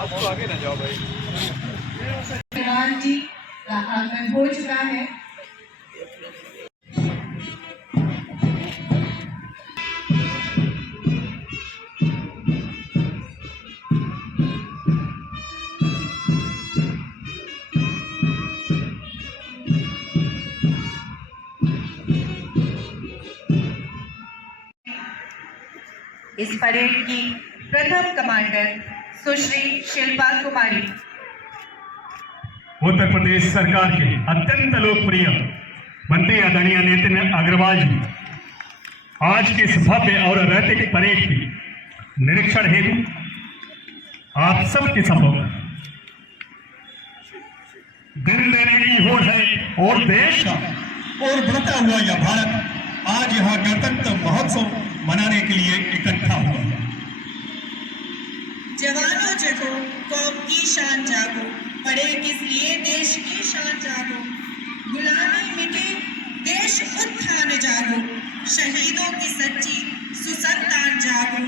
आप तो आगे ना जाओ भाई। जी आगमन हो चुका है। इस परेड की प्रथम कमांडर सुश्री शिल्पा कुमारी। उत्तर प्रदेश सरकार के अत्यंत लोकप्रिय मंत्री आदरणीय नितिन अग्रवाल जी आज के इस भव्य और रैतिक परेड की निरीक्षण हेतु आप सबके सम्मुख दिल देने की होड़ है और देश का और बढ़ता हुआ यह भारत आज यहाँ गणतंत्र महोत्सव मनाने के लिए इकट्ठा हुआ। जवानों जगो कौम की शान जागो, पढ़े किस लिए देश की शान जागो, गुलामी मिटे देश उत्थान जागो, शहीदों की सच्ची सुसंतान जागो,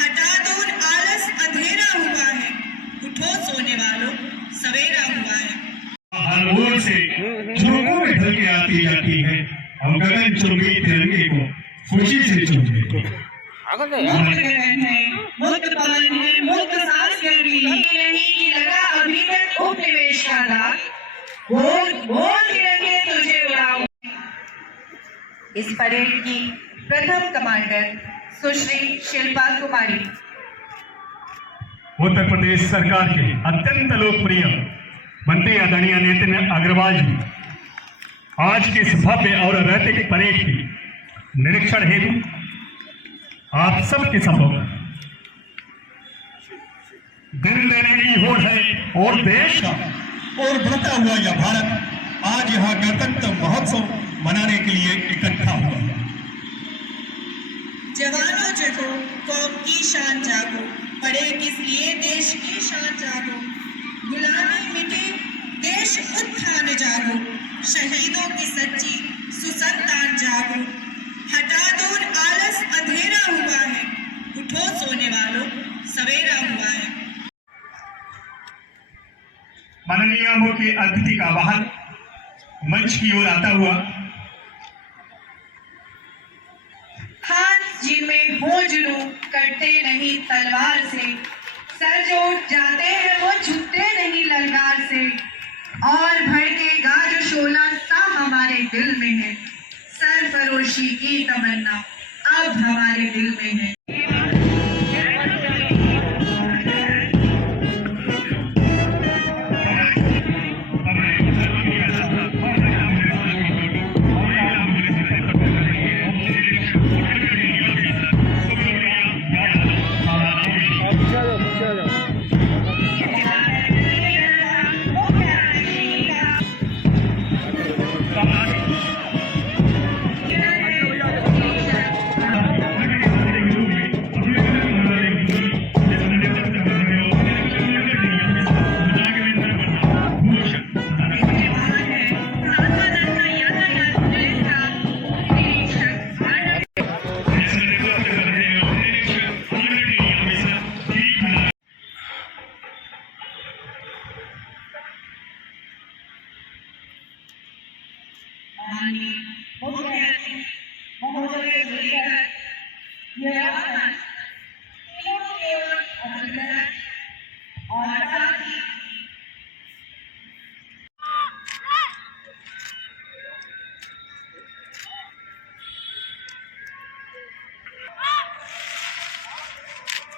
हटा दूर आलस अंधेरा हुआ है, उठो सोने वालों सवेरा हुआ है। हर ओर से झोंकों में ढल के आती जाती है और गगन चुंबी तिरंगे को खुशी से चूमते हैं। मुक्त पवन है, मुक्त सांस चल रही नहीं कि लगा अभी तक उपनिवेश का दाग, बोल बोल तिरंगे तुझे उड़ाऊं। इस परेड की प्रथम कमांडर सुश्री शिल्पा कुमारी। उत्तर प्रदेश सरकार के अत्यंत लोकप्रिय मंत्री आदरणीय नितिन अग्रवाल जी आज के इस भव्य और रैतिक परेड की निरीक्षण हेतु आप सबके सम्मुख दिल देने की होड़ है और देश का और बढ़ता हुआ यह भारत आज यहाँ गणतंत्र महोत्सव मनाने के लिए इकट्ठा हुआ। जवानों जगो कौम की शान जागो, पढ़े किस लिए देश की शान जागो, गुलामी मिटे देश उत्थान जागो, शहीदों की सच्ची सुसंतान जागो, हटा दूर आलस अंधेरा हुआ है, उठो सोने वालों सवेरा हुआ है। माननीय मुख्य अतिथि का वाहन मंच की ओर आता हुआ हाथ जिनमें हो जुनून करते नहीं तलवार से, सर जो उठ जाते हैं वो झुकते नहीं ललकार से, और भड़केगा जो शोला सा हमारे दिल में है, सरफरोशी की तमन्ना अब हमारे दिल में है।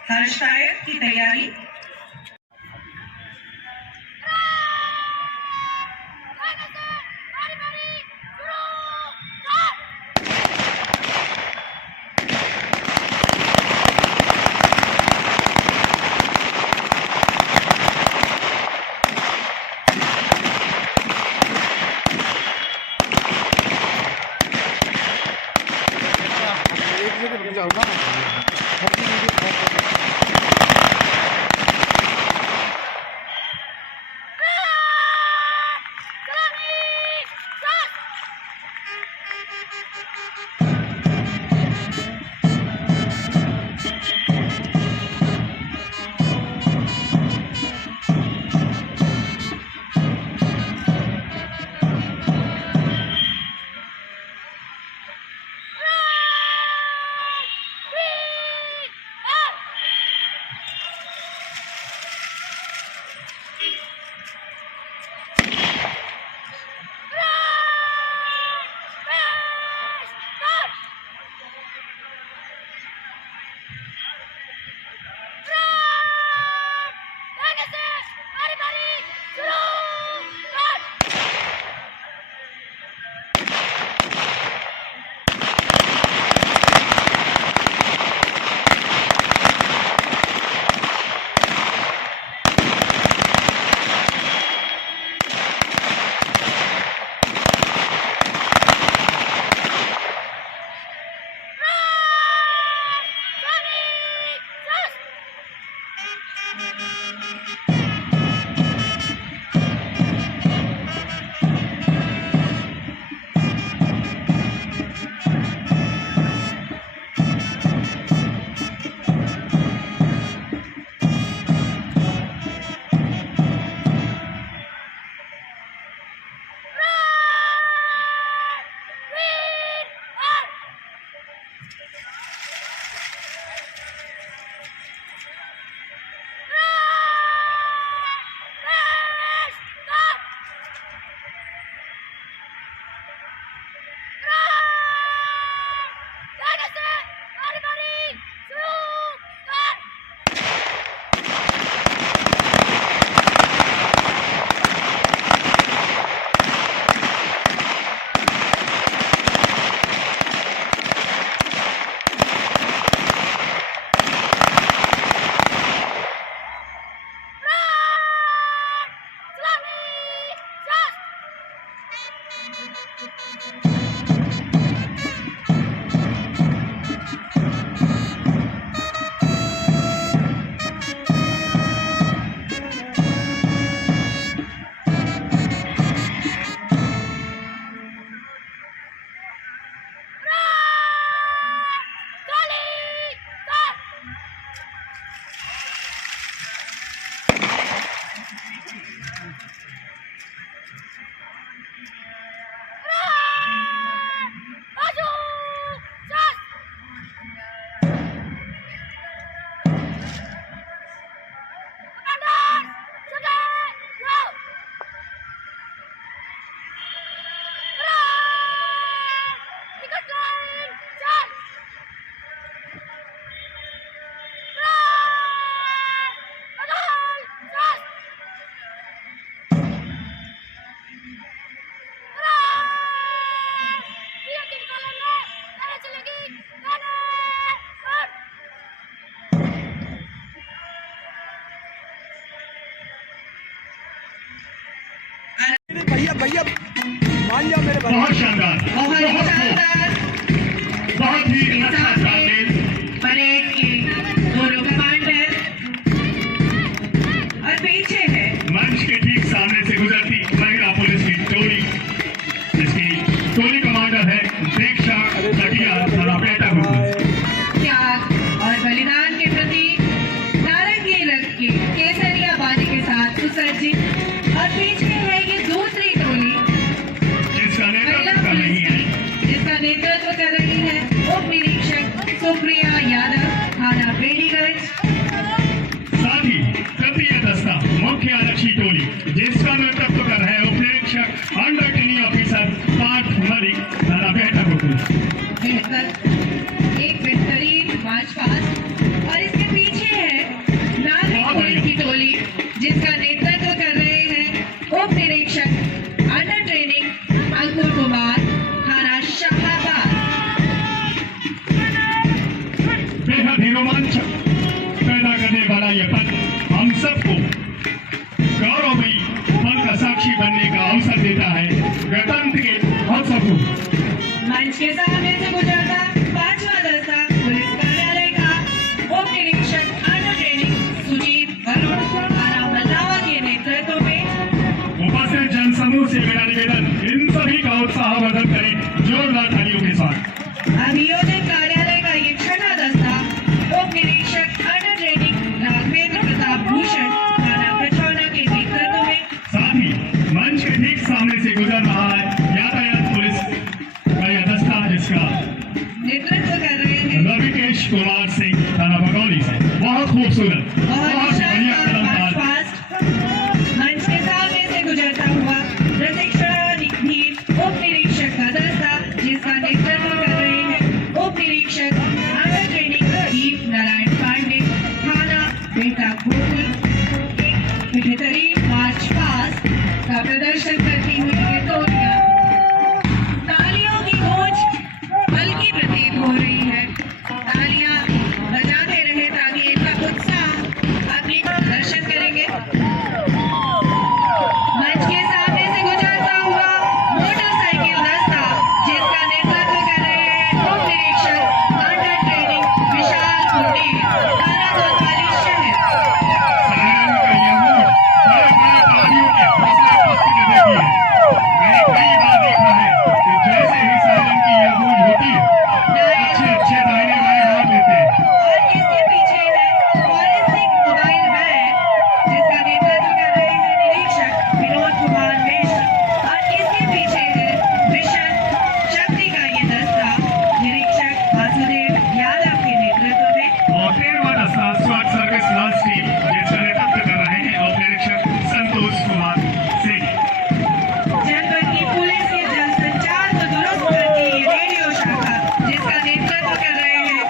हर्ष शायर की तैयारी। भैया भैया मान जाओ मेरे भाई। बहुत शानदार, बहुत ही शानदार बहुत ही के अच्छा सामने सामने परेड के दोनों कमांडर और पीछे है मंच के ठीक सामने से गुजरती महिला पुलिस की टोली, जिसकी टोली कमांडर है दीक्षा कटिया थाना पेटा ग्रुप। त्याग और बलिदान के प्रति नारंगी रंग के केसरिया बाजी के साथ सुसज्जित और पीछे है ये दूसरी टोली जिसका महिला नेतृत्व कर रही पुलिस है की, जिसका नेतृत्व कर रही है उप निरीक्षक सुप्रिया यादव थाना बेनीगंज। साथ ही तृतीय दस्ता मुख्य आरक्षी टोली, जिसका नेतृत्व कर रहे हैं उप निरीक्षक under training officer Parth Malik थाना पेटा ग्रुप। एक बेहतरीन मार्च पास्ट और इसके पीछे है नागरिक पुलिस की टोली, जिसका नेतृत्व कर रहे हैं उप निरीक्षक अंडर ट्रेनिंग अंकुर कुमार थाना शाहाबाद। बेहद ही रोमांचक पैदा करने वाला यह पल हम सबको गौरवमयी पल का साक्षी बनने का अवसर देता है। गणतंत्र के महोत्सव को मंच के सामने से गुजरता पांचवा दस्ता पुलिस कार्यालय का उप निरीक्षक अंडर ट्रेनिंग सुजीत वरुण थाना मल्लावा के नेतृत्व में। उपस्थित जनसमूह से मेरा निवेदन, इन सभी का उत्साहवर्धन करें जोरदार तालियों के साथ। अभियोजक कार्यालय का ये छठा दस्ता उप निरीक्षक अंडर ट्रेनिंग राघवेंद्र प्रताप भूषण थाना कछौना के नेतृत्व में। साथ ही मंच के ठीक सामने से गुजर रहा है यातायात पुलिस का यह दस्ता, जिसका नेतृत्व कर रहे हैं रविकेश कुमार सिंह थाना बगौली से। बहुत खूबसूरत, बहुत बहुत बढ़िया शानदार कलमदार। March past. मंच के सामने से गुजरता हुआ प्रशिक्षणाधीन उप निरीक्षक का दस्ता, जिसका नेतृत्व कर रहे हैं उप निरीक्षक अंडर ट्रेनिंग दीप नारायण पांडे थाना बेटा गोकुल। एक बेहतरीन मार्च पास्ट का प्रदर्शन करती हुई ये टोलियां तालियों की गूंज हल्की प्रतीत हो रही है। तालियां बजाते रहे ताकि इनका उत्साह अपनी प्रदर्शन करेंगे। मंच के सामने से गुजरता हुआ मोटरसाइकिल दस्ता, जिसका नेतृत्व कर रहे हैं उप निरीक्षक अंडर ट्रेनिंग विशाल कुंडी थाना कोतवाली शहर। सायरन का यह मोड़ बड़े-बड़े तालियों के हौसले पस्त कर देती है। मैंने कई बार देखा है कि जैसे ही सायरन की यह गूंज होती है, अच्छे दाहिने बाएं हाथ लेते हैं। और इसके पीछे है फॉरेंसिक मोबाइल वैन, जिसका नेतृत्व कर रहे हैं निरीक्षक विनोद कुमार मिश्र। और इसके पीछे है मिशन शक्ति का ये दस्ता निरीक्षक वासुदेव यादव के नेतृत्व में। और 13वां दस्ता स्वाट सर्विस लास्ट टीम, जिसका नेतृत्व कर रहे हैं उप निरीक्षक संतोष कुमार सिंह। जनपद की पुलिस के जनसंचार को दुरुस्त करती ये रेडियो शाखा, जिसका नेतृत्व कर रहे हैं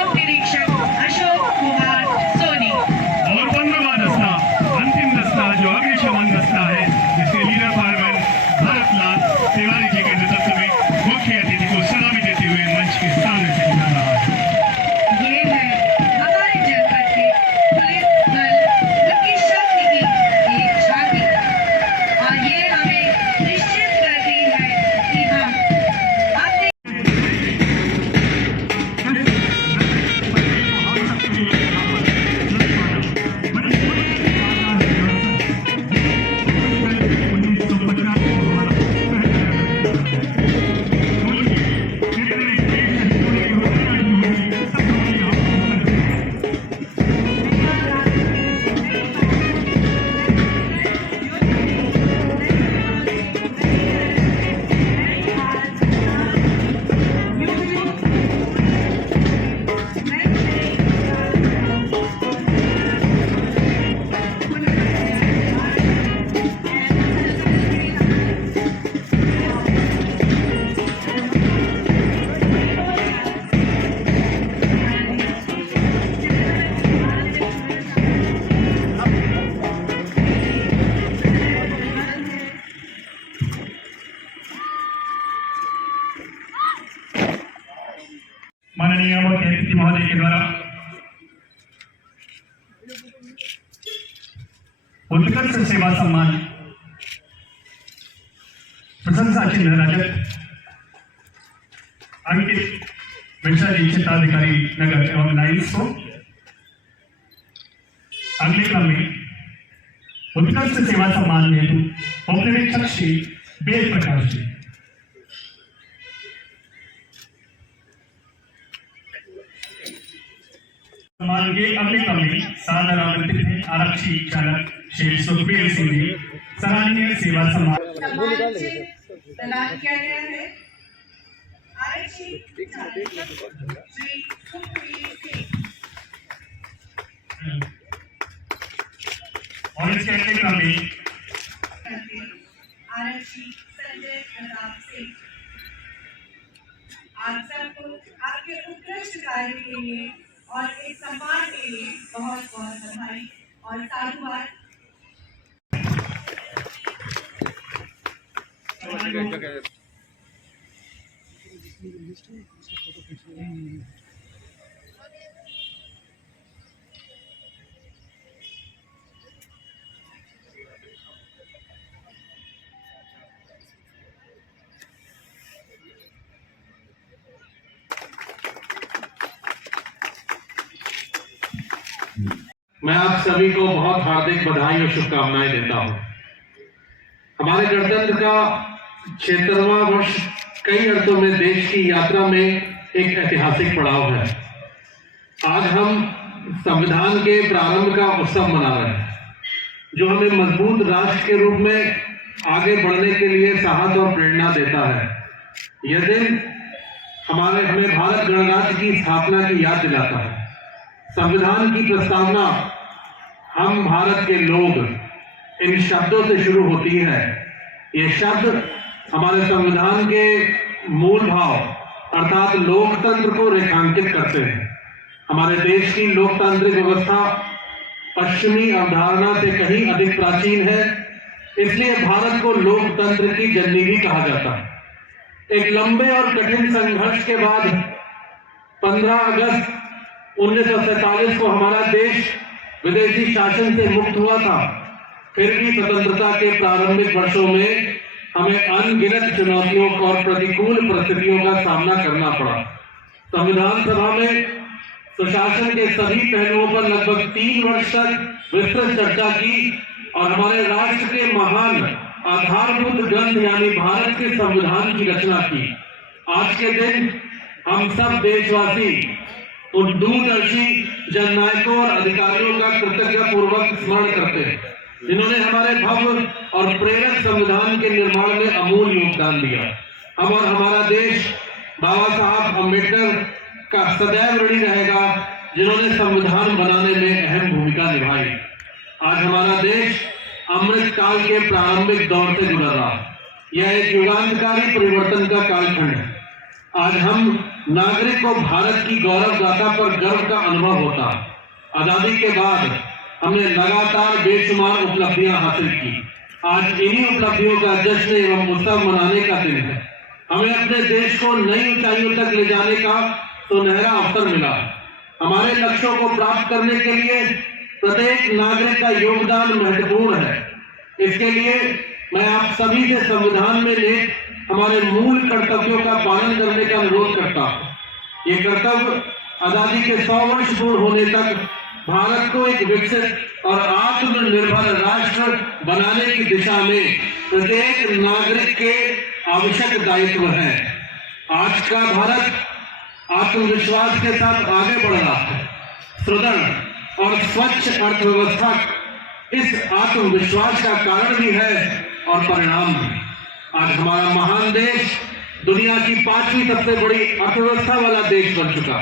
उप निरीक्षक अशोक कुमार सोनी। और 15वां दस्ता अंतिम दस्ता जो अग्निशमन दस्ता है, जिसके लीडर फायरमैन भरत लाल तिवारी जी के नेतृत्व में मुख्य अतिथि को सलामी देते हुए मंच के सामने से गुजर रहा है। ये है हमारे जनपद के पुलिस बल की शक्ति की एक झांकी, और ये हमें निश्चित करती है कि हम अपने माननीय मुख्य अतिथि महोदय के द्वारा उत्कृष्ट सेवा सम्मान प्रशंसा चिन्ह रजत अंकित मिश्रा जी क्षेत्राधिकारी नगर एवं लाइन्स को। अगले क्रम में उत्कृष्ट सेवा सम्मान हेतु उपनिरीक्षक श्री वेद प्रकाश जी। सम्मान के अगले क्रम में सादर आमंत्रित हैं आरक्षी चालक श्री सुखबीर सिंह जी। सराहनीय सेवा सम्मान प्रदान किया गया है। आरक्षी चालक श्री सुखबीर सिंह और इसके अगले क्रम में आरक्षी संजय प्रताप सिंह। आप सबको आपके उत्कृष्ट कार्य के लिए और इस सम्मान के लिए बहुत बहुत बधाई और साधुवाद। मैं आप सभी को बहुत हार्दिक बधाई और शुभकामनाएं देता हूं। हमारे गणतंत्र का 76वां वर्ष कई अर्थों में देश की यात्रा में एक ऐतिहासिक पड़ाव है। आज हम संविधान के प्रारंभ का उत्सव मना रहे हैं, जो हमें मजबूत राष्ट्र के रूप में आगे बढ़ने के लिए साहस और प्रेरणा देता है। यह दिन हमें भारत गणराज्य की स्थापना की याद दिलाता है। संविधान की प्रस्तावना हम भारत के लोग इन शब्दों से शुरू होती है। ये शब्द हमारे संविधान के मूल भाव अर्थात लोकतंत्र को रेखांकित करते हैं। हमारे देश की लोकतांत्रिक व्यवस्था पश्चिमी अवधारणा से कहीं अधिक प्राचीन है, इसलिए भारत को लोकतंत्र की जननी भी कहा जाता है। एक लंबे और कठिन संघर्ष के बाद 15 अगस्त 1947 को हमारा देश विदेशी शासन से मुक्त हुआ था। फिर भी स्वतंत्रता के प्रारंभिक वर्षों में हमें अनगिनत चुनौतियों और प्रतिकूल परिस्थितियों का सामना करना पड़ा। संविधान सभा में सुशासन के सभी पहलुओं पर लगभग 3 वर्ष तक विस्तृत चर्चा की और हमारे राष्ट्र के महान आधारभूत ग्रंथ यानी भारत के संविधान की रचना की। आज के दिन हम सब देशवासी उन दूरदर्शी जननायकों और अधिकारियों का कृतज्ञता पूर्वक स्मरण करते हैं, जिन्होंने हमारे भव्य और प्रेरक संविधान के निर्माण में अमूल्य योगदान दिया। हम और हमारा देश बाबा साहब अम्बेडकर का सदैव ऋणी रहेगा, जिन्होंने संविधान बनाने में अहम भूमिका निभाई। आज हमारा देश अमृत काल के प्रारंभिक दौर से गुजर रहा है। यह एक युगांतकारी परिवर्तन का कालखंड है। आज हम नागरिक को भारत की गौरव गाथा पर गर्व का अनुभव होता है। आजादी के बाद हमने लगातार बेशुमार उपलब्धियां हासिल की। आज इन्हीं उपलब्धियों का जश्न एवं उत्सव मनाने का दिन है। हमें अपने देश को नई ऊंचाइयों तक ले जाने का सुनहरा अवसर मिला। हमारे लक्ष्यों को प्राप्त करने के लिए प्रत्येक नागरिक का योगदान महत्वपूर्ण है। इसके लिए मैं आप सभी से संविधान में निहित हमारे मूल कर्तव्यों का पालन करने का अनुरोध करता हूं। ये कर्तव्य आजादी के 100 वर्ष पूर्ण होने तक भारत को एक विकसित और आत्मनिर्भर राष्ट्र बनाने की दिशा में प्रत्येक नागरिक के आवश्यक दायित्व है। आज का भारत आत्मविश्वास के साथ आगे बढ़ रहा है। सुदृढ़ और स्वच्छ अर्थव्यवस्था इस आत्मविश्वास का कारण भी है और परिणाम भी। आज हमारा महान देश दुनिया की 5वीं सबसे बड़ी अर्थव्यवस्था वाला देश बन चुका।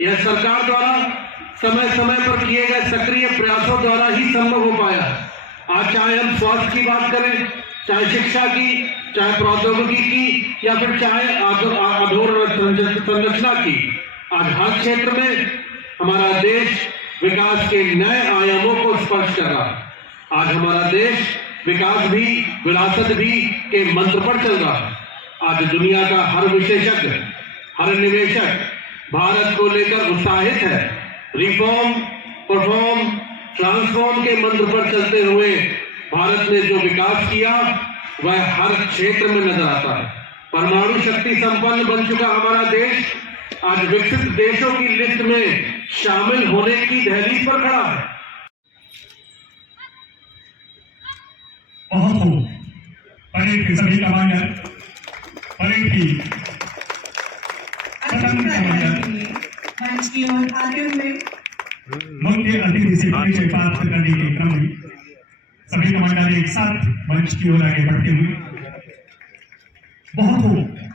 यह सरकार द्वारा समय समय पर किए गए सक्रिय प्रयासों द्वारा ही संभव हो पाया। आज चाहे हम स्वास्थ्य की बात करें, चाहे शिक्षा की, चाहे प्रौद्योगिकी की या फिर चाहे अधोसंरचना की, आज हर क्षेत्र में हमारा देश विकास के नए आयामों को स्पर्श कर रहा है। आज हमारा देश विकास भी विरासत भी के मंत्र पर चल रहा है। आज दुनिया का हर विशेषज्ञ, हर निवेशक भारत को लेकर उत्साहित है। रिफॉर्म, परफॉर्म, ट्रांसफॉर्म के मंत्र पर चलते हुए भारत ने जो विकास किया वह हर क्षेत्र में नजर आता है। परमाणु शक्ति संपन्न बन चुका हमारा देश आज विकसित देशों की लिस्ट में शामिल होने की दहलीज पर खड़ा है। बहुत खूब। परेड के सभी कमांडर परेड की अंतिम कार्रवाई के लिए मंच की ओर आते हुए मुख्य अतिथि से परिचय प्राप्त करने के क्रम में सभी कमांडर एक साथ मंच की ओर आगे बढ़ते हुए बहुत खूब।